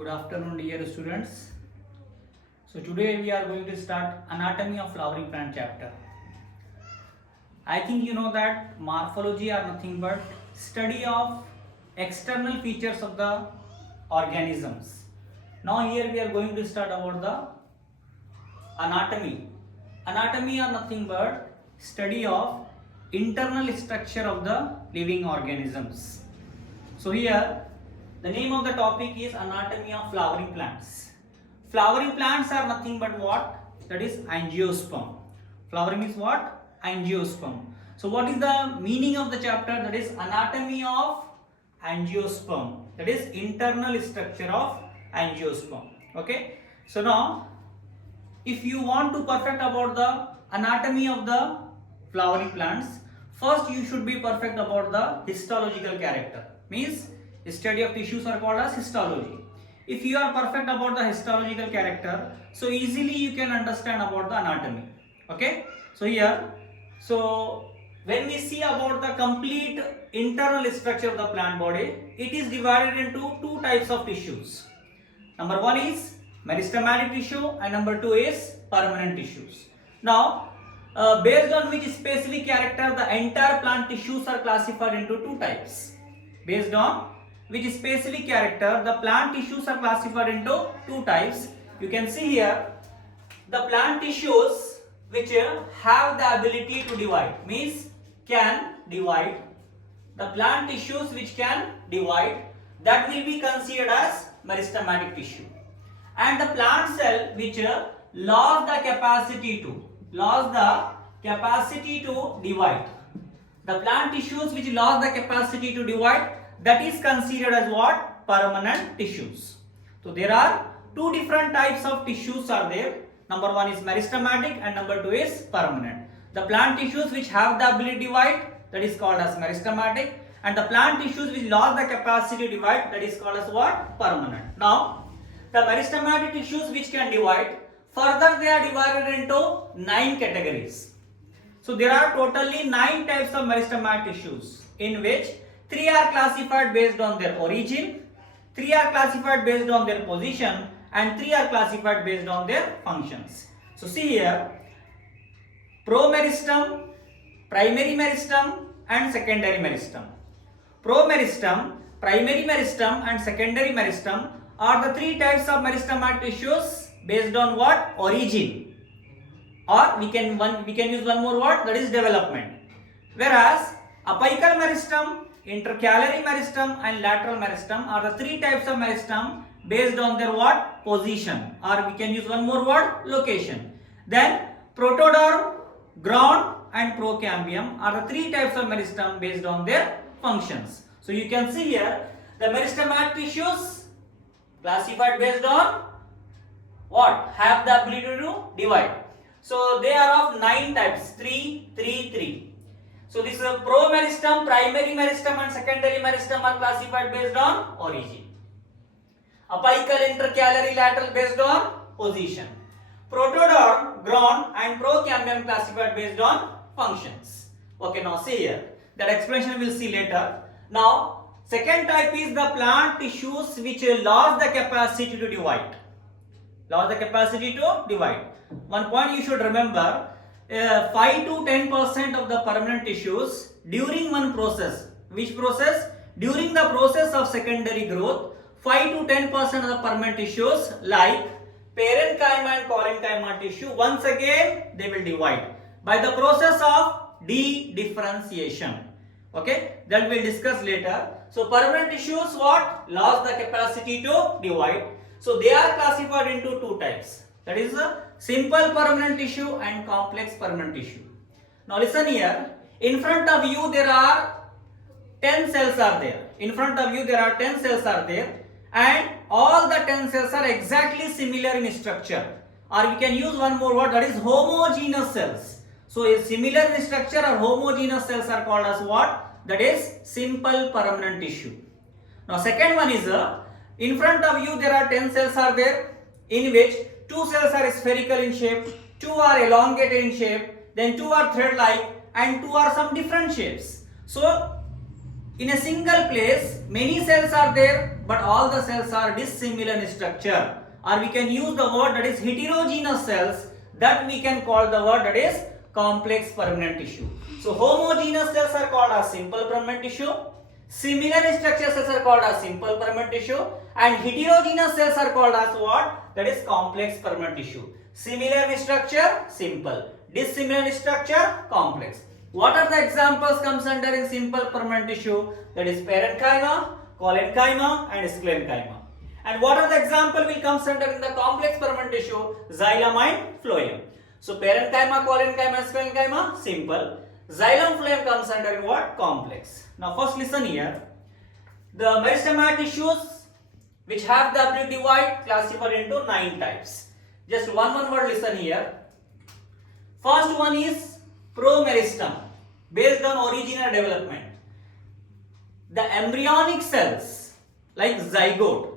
Good afternoon, dear students. So today we are going to start anatomy of flowering plant chapter. I think you know that morphology are nothing but study of external features of the organisms. Now here we are going to start about the anatomy. Anatomy are nothing but study of internal structure of the living organisms. So here the name of the topic is anatomy of flowering plants. Flowering plants are nothing but what? That is angiosperm. Flowering is what? Angiosperm. So what is the meaning of the chapter? That is anatomy of angiosperm. That is internal structure of angiosperm. Okay. So now if you want to perfect about the anatomy of the flowering plants, first you should be perfect about the histological character. Means study of tissues are called as histology. If you are perfect about the histological character, so easily you can understand about the anatomy. Okay. So here, so when we see about the complete internal structure of the plant body, it is divided into two types of tissues. Number one is meristematic tissue and number two is permanent tissues. Now, based on which specific character the entire plant tissues are classified into two types. Based on which specific character the plant tissues are classified into two types. You can see here the plant tissues which have the ability to divide, means can divide. The plant tissues which can divide, that will be considered as meristematic tissue. And the plant cell which lost the capacity to divide. The plant tissues which lost the capacity to divide, that is considered as what? Permanent tissues. So there are two different types of tissues are there. Number one is meristematic and number two is permanent. The plant tissues which have the ability to divide, that is called as meristematic, and the plant tissues which lost the capacity to divide, that is called as what? Permanent. Now the meristematic tissues which can divide, further they are divided into 9 categories. So there are totally 9 types of meristematic tissues, in which 3 are classified based on their origin, 3 are classified based on their position, and 3 are classified based on their functions. So see here, promeristem, primary meristem and secondary meristem. Promeristem, primary meristem and secondary meristem are the 3 types of meristematic tissues based on what? Origin. Or we can use one more word, that is development. Whereas apical meristem, intercalary meristem and lateral meristem are the 3 types of meristem based on their what? Position, or we can use one more word, location. Then protoderm, ground and procambium are the 3 types of meristem based on their functions. So you can see here the meristematic tissues classified based on what? Have the ability to divide. So they are of 9 types, 3, 3, 3. So this promeristem, primary meristem and secondary meristem are classified based on origin. Apical, intercalary, lateral based on position. Protoderm, ground and procambium classified based on functions. Okay, now see here. That explanation we will see later. Now, second type is the plant tissues which lost the capacity to divide. Lost the capacity to divide. One point you should remember, 5 to 10% of the permanent tissues during one process. Which process? During the process of secondary growth, 5 to 10% of the permanent tissues like parenchyma and collenchyma tissue, once again they will divide by the process of de-differentiation. Okay, that we will discuss later. So permanent tissues what? Lost the capacity to divide. So they are classified into 2 types. That is a simple permanent tissue and complex permanent tissue. Now listen here. In front of you there are 10 cells are there. In front of you there are 10 cells are there. And all the 10 cells are exactly similar in structure, or we can use one more word, that is homogeneous cells. So a similar in structure or homogeneous cells are called as what? That is simple permanent tissue. Now second one is in front of you there are 10 cells are there, in which 2 cells are spherical in shape, 2 are elongated in shape, then 2 are thread like and 2 are some different shapes. So in a single place many cells are there, but all the cells are dissimilar in structure, or we can use the word that is heterogeneous cells, that we can call the word that is complex permanent tissue. So homogeneous cells are called as simple permanent tissue, similar in structure cells are called as simple permanent tissue, and heterogeneous cells are called as what? That is complex permanent tissue. Similar in structure, simple. Dissimilar in structure, complex. What are the examples comes under in simple permanent tissue? That is parenchyma, collenchyma and sclerenchyma. And what are the example will comes under in the complex permanent tissue? Xylem and phloem. So parenchyma, collenchyma and sclerenchyma, simple. Xylem, phloem comes under in what? Complex. Now first listen here. The meristematic tissues which have the ability to divide classified into 9 types. Just one word listen here. First one is promeristem, based on original development. The embryonic cells like zygote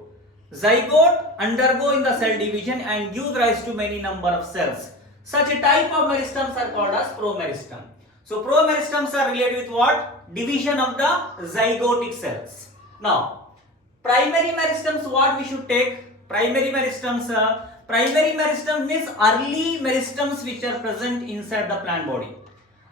undergo in the cell division and give rise to many number of cells. Such a type of meristems are called as promeristem. So promeristems are related with what? Division of the zygotic cells. Now primary meristems, what we should take? Primary meristems means early meristems which are present inside the plant body.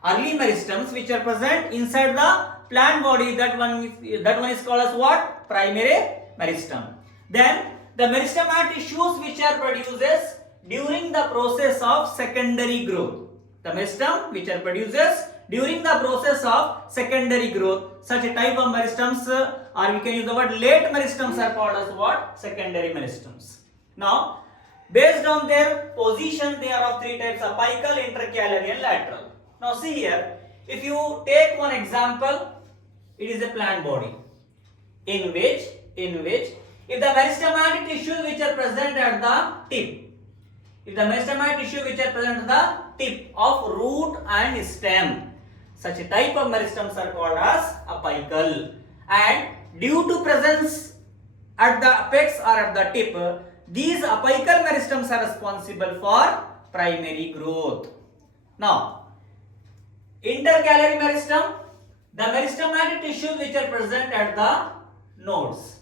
Early meristems which are present inside the plant body, that one is called as what? Primary meristem. Then the meristematic tissues which are produces during the process of secondary growth. The meristem which are produces during the process of secondary growth. Such a type of meristems, or we can use the word late meristems, are called as what? Secondary meristems. Now based on their position, they are of 3 types: apical, intercalary and lateral. Now see here, if you take one example, it is a plant body in which if the meristematic tissues which are present at the tip, of root and stem, such a type of meristems are called as apical, and due to presence at the apex or at the tip, these apical meristems are responsible for primary growth. Now intercalary meristem, the meristematic tissues which are present at the nodes.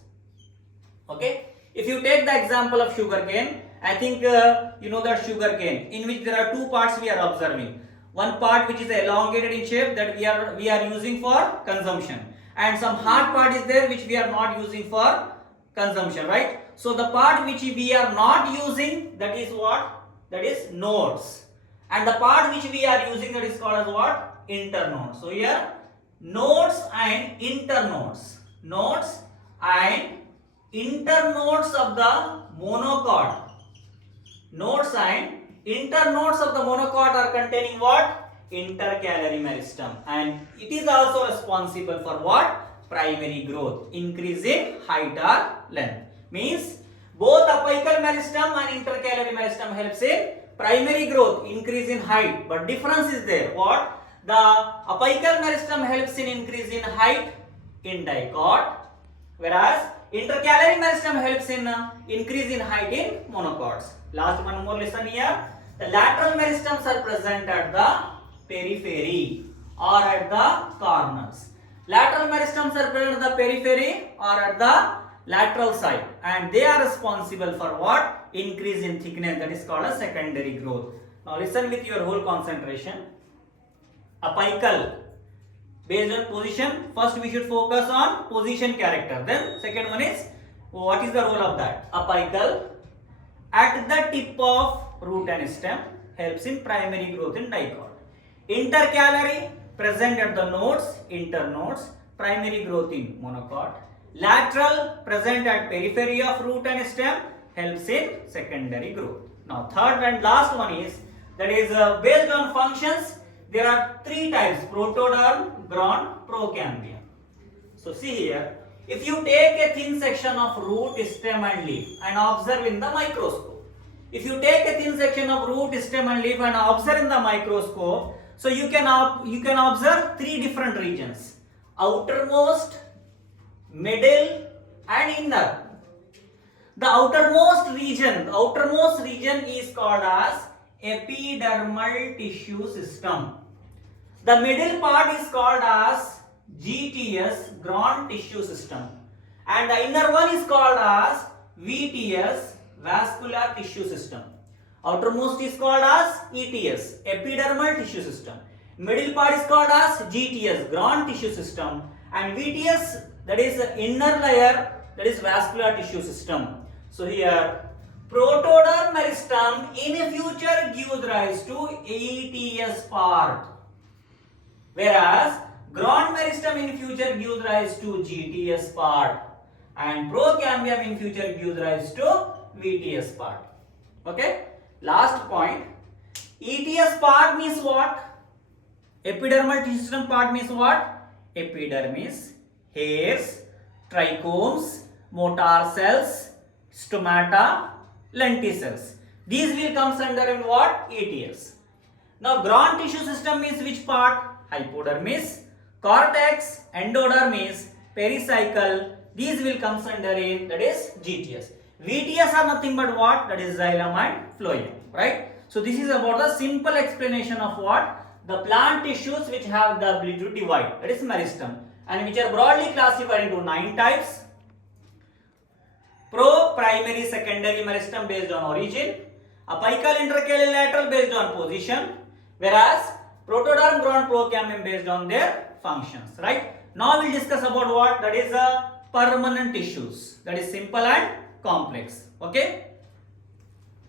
Okay, if you take the example of sugarcane, I think you know that sugarcane, in which there are 2 parts we are observing. One part which is elongated in shape, that we are using for consumption, and some hard part is there which we are not using for consumption, right? So the part which we are not using, that is what? That is nodes, and the part which we are using, that is called as what? Internodes. So here nodes and internodes. Nodes and internodes of the monocot. Nodes and internodes of the monocot are containing what? Intercalary meristem, and it is also responsible for what? Primary growth, increase in height or length. Means both apical meristem and intercalary meristem helps in primary growth, increase in height, but difference is there. What? The apical meristem helps in increase in height in dicot, whereas intercalary meristem helps in increase in height in monocots. Last one more listen here. The lateral meristems are present at the periphery or at the corners. Lateral meristems are present at the periphery or at the lateral side, and they are responsible for what? Increase in thickness, that is called a secondary growth. Now listen with your whole concentration. Apical, based on position, first we should focus on position character, then second one is what is the role of that? Apical, at the tip of root and stem, helps in primary growth in dicot. Intercalary, present at the nodes, internodes, primary growth in monocot. Lateral, present at periphery of root and stem, helps in secondary growth. Now third and last one is, that is based on functions. There are 3 types: protoderm, ground, procambium. So see here, if you take a thin section of root, stem and leaf and observe in the microscope, if you take a thin section of root, stem and leaf and observe in the microscope, so you can observe 3 different regions: outermost, middle and inner. The outermost region is called as epidermal tissue system. The middle part is called as GTS, ground tissue system, and the inner one is called as VTS, vascular tissue system. Outermost is called as ETS, epidermal tissue system. Middle part is called as GTS, ground tissue system, and VTS, that is the inner layer, that is vascular tissue system. So here protoderm meristem in future gives rise to ETS part, whereas ground meristem in future gives rise to GTS part, and procambium in future gives rise to VTS part. Okay, last point. ETS part means what? Epidermal tissue system part means what? Epidermis, hairs, trichomes, motor cells, stomata, lenticels. These will come under in what? ETS. Now ground tissue system means which part? Hypodermis, cortex, endodermis, pericycle. These will come under in, that is GTS. VTS are nothing but what? That is xylem and phloem, right? So this is about the simple explanation of what? The plant tissues which have the ability to divide, that is meristem, and which are broadly classified into 9 types. Primary, secondary meristem based on origin, apical, intercalary, lateral based on position, whereas protoderm, ground, procambium based on their functions, right? Now we'll discuss about what? That is permanent tissues, that is simple and complex, okay?